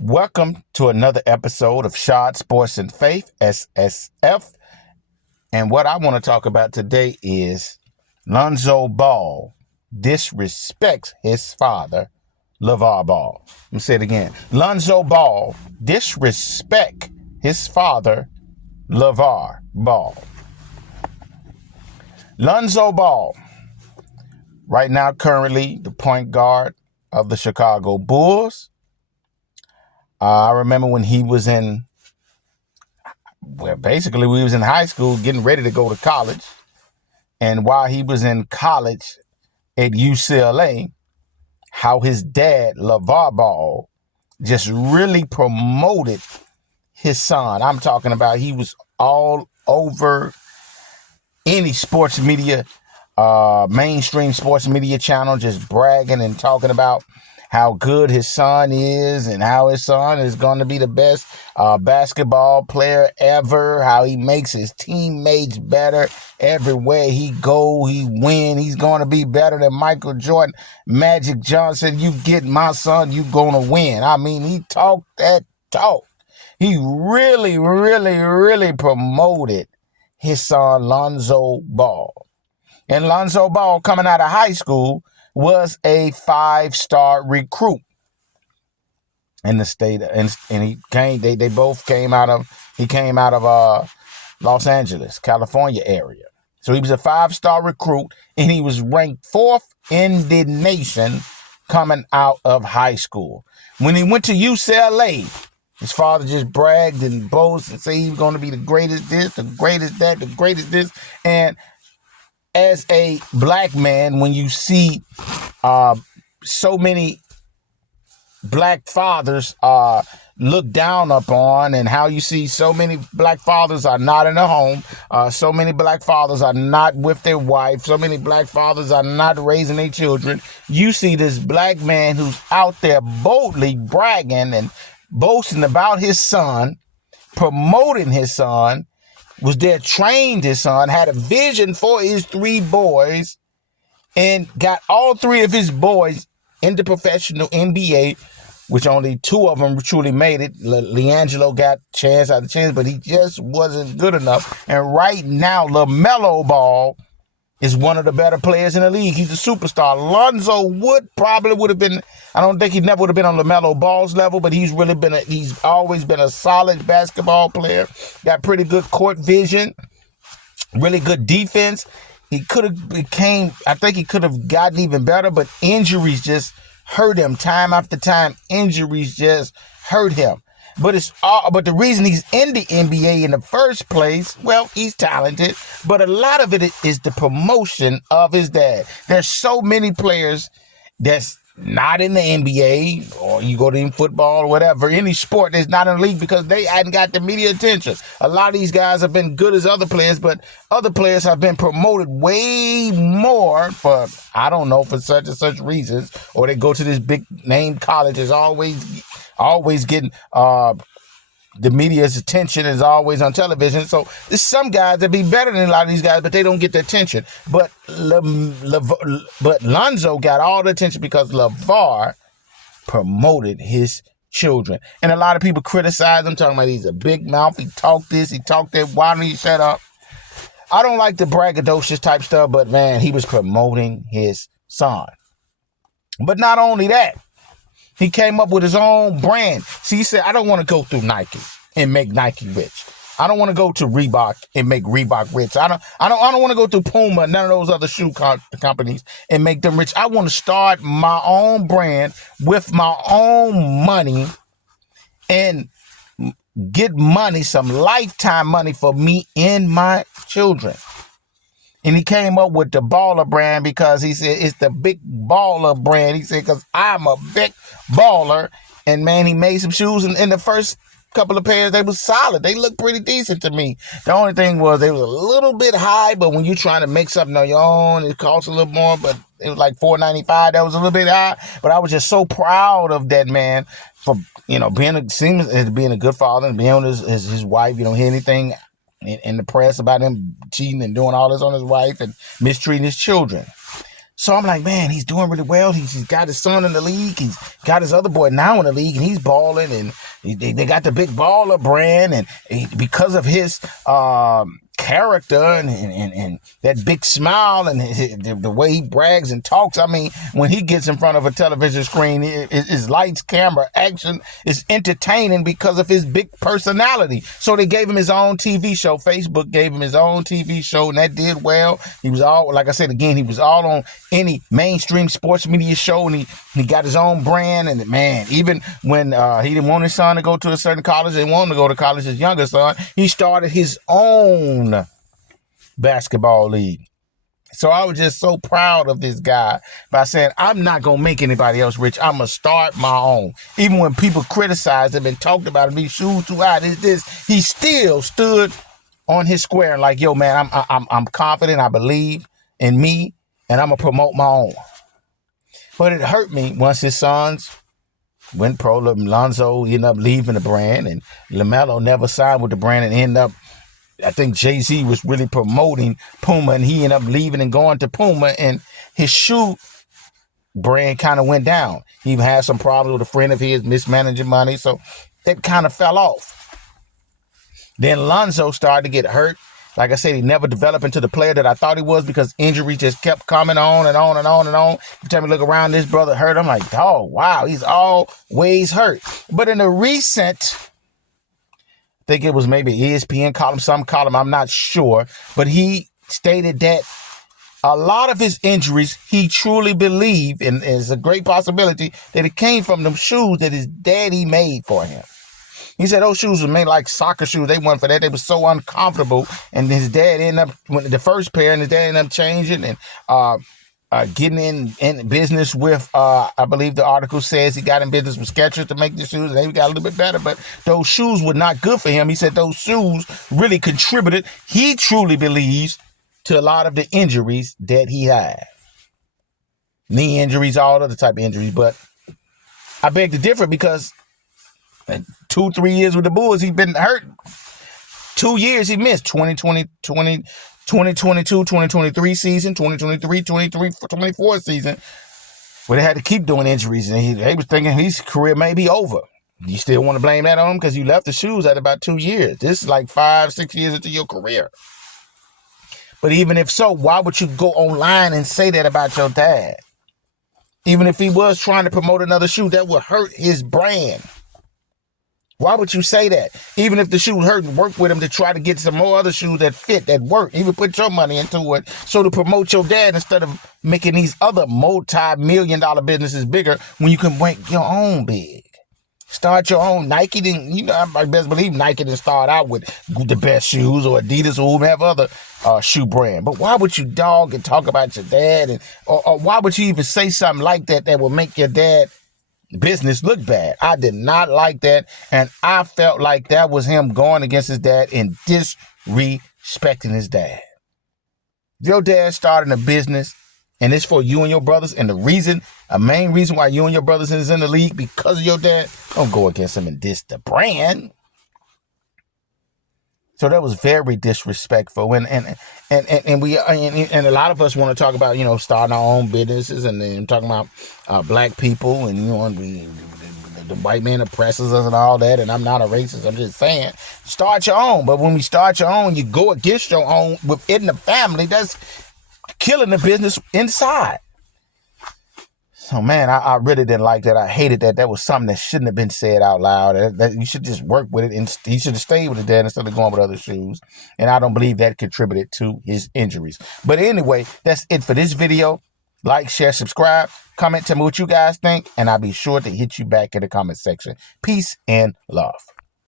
Welcome to another episode of Shad Sports and Faith, SSF. And what I want to talk about today is Lonzo Ball disrespects his father, Lavar Ball. Let me say it again. Lonzo Ball disrespect his father, Lavar Ball. Lonzo Ball, right now currently the point guard of the Chicago Bulls. I remember when he was basically we was in high school getting ready to go to college. And while he was in college at UCLA, how his dad, Lavar Ball, just really promoted his son. I'm talking about he was all over any sports media, mainstream sports media channel, just bragging and talking about how good his son is and how his son is going to be the best basketball player ever, how he makes his teammates better everywhere he go, he win. He's going to be better than Michael Jordan, Magic Johnson. You get my son, you going to win. I mean, he talked that talk. He really, really, really promoted his son, Lonzo Ball. And Lonzo Ball, coming out of high school, was a 5-star recruit in the state, and he came. They both came out of. He came out of Los Angeles, California area. So he was a 5-star recruit, and he was ranked 4th in the nation coming out of high school. When he went to UCLA, his father just bragged and boasted and said he was going to be the greatest this, the greatest that, the greatest this, and as a black man, when you see so many black fathers looked down upon, and how you see so many black fathers are not in a home, so many black fathers are not with their wife, so many black fathers are not raising their children, you see this black man who's out there boldly bragging and boasting about his son, promoting his son, was there, trained his son, had a vision for his 3 boys, and got all 3 of his boys into professional NBA, which only 2 of them truly made it. LiAngelo got chance after chance, but he just wasn't good enough. And right now, LaMelo Ball is one of the better players in the league. He's a superstar. Lonzo would have been, I don't think he never would have been on LaMelo Ball's level, but he's always been a solid basketball player. Got pretty good court vision, really good defense. I think he could have gotten even better, but injuries just hurt him time after time. Injuries just hurt him. But the reason he's in the NBA in the first place, well, he's talented, but a lot of it is the promotion of his dad. There's so many players that's not in the NBA, or you go to football or whatever, any sport that's not in the league, because they hadn't got the media attention. A lot of these guys have been good as other players, but other players have been promoted way more for, I don't know, for such and such reasons, or they go to this big name college, is always getting the media's attention, is always on television. So there's some guys that be better than a lot of these guys, but they don't get the attention. But Lonzo got all the attention because Lavar promoted his children. And a lot of people criticize him, talking about he's a big mouth, he talked this, he talked that, why don't he shut up? I don't like the braggadocious type stuff, but man, he was promoting his son. But not only that, he came up with his own brand. See, he said, I don't want to go through Nike and make Nike rich. I don't want to go to Reebok and make Reebok rich. I don't want to go through Puma, none of those other shoe companies, and make them rich. I want to start my own brand with my own money and get money, some lifetime money for me and my children. And he came up with the baller brand because he said it's the big baller brand. He said, because I'm a big baller. And man, he made some shoes. And in the first couple of pairs, they was solid. They looked pretty decent to me. The only thing was they was a little bit high, but when you're trying to make something on your own, it costs a little more, but it was like $4.95. That was a little bit high. But I was just so proud of that man for, being a good father and being with his wife. You don't hear anything in the press about him cheating and doing all this on his wife and mistreating his children. So I'm like, man, he's doing really well. He's got his son in the league. He's got his other boy now in the league, and he's balling. And they got the big baller brand, and because of his character and that big smile and the way he brags and talks. I mean, when he gets in front of a television screen, his lights, camera, action is entertaining because of his big personality. So they gave him his own TV show. Facebook gave him his own TV show, and that did well. He was all, like I said again, he was all on any mainstream sports media show, and he got his own brand. And man, even when he didn't want his son to go to a certain college, they wanted to go to college, his younger son, he started his own basketball league. So I was just so proud of this guy by saying, I'm not going to make anybody else rich. I'm going to start my own. Even when people criticized him and talked about him, these shoes too high, this, he still stood on his square and like, yo, man, I'm confident. I believe in me, and I'm going to promote my own. But it hurt me once his sons went pro. Lonzo ended up leaving the brand, and LaMelo never signed with the brand and ended up, I think Jay-Z was really promoting Puma, and he ended up leaving and going to Puma, and his shoe brand kind of went down. He even had some problems with a friend of his mismanaging money, so it kind of fell off. Then Lonzo started to get hurt. Like I said, he never developed into the player that I thought he was because injuries just kept coming on and on and on and on. Every time you look around, this brother hurt. I'm like, oh, wow, he's always hurt. But in a recent, I think it was maybe ESPN column, some column, I'm not sure, but he stated that a lot of his injuries, he truly believed, and it's a great possibility, that it came from them shoes that his daddy made for him. He said those shoes were made like soccer shoes. They weren't for that. They were so uncomfortable. And his dad ended up, when the first pair, and his dad ended up changing and getting in business with, I believe the article says he got in business with Skechers to make the shoes, and they got a little bit better, but those shoes were not good for him. He said those shoes really contributed, he truly believes, to a lot of the injuries that he had. Knee injuries, all other type of injuries, but I beg to differ because 2-3 years with the Bulls, he's been hurt. 2 years he missed, 2022, 2023 season, 24 season, where they had to keep doing injuries, and they was thinking his career may be over. You still want to blame that on him because you left the shoes at about 2 years. This is like 5-6 years into your career. But even if so, why would you go online and say that about your dad? Even if he was trying to promote another shoe, that would hurt his brand. Why would you say that? Even if the shoes hurt, work with him to try to get some more other shoes that fit, that work. Even put your money into it. So to promote your dad instead of making these other multi-million-dollar businesses bigger when you can make your own big. Start your own. Nike didn't, I best believe Nike didn't start out with the best shoes, or Adidas, or whomever other shoe brand. But why would you dog and talk about your dad? Or why would you even say something like that that would make your dad business look bad? I did not like that, and I felt like that was him going against his dad and disrespecting his dad. If your dad starting a business and it's for you and your brothers, and a main reason why you and your brothers is in the league because of your dad, don't go against him and diss the brand. So that was very disrespectful, and a lot of us want to talk about starting our own businesses, and then talking about black people, and the white man oppresses us and all that. And I'm not a racist. I'm just saying, start your own. But when we start your own, you go against your own within the family. That's killing the business inside. So, man, I really didn't like that. I hated that. That was something that shouldn't have been said out loud. That you should just work with it, and he should have stayed with his dad instead of going with other shoes. And I don't believe that contributed to his injuries. But anyway, that's it for this video. Like, share, subscribe, comment, tell me what you guys think, and I'll be sure to hit you back in the comment section. Peace and love.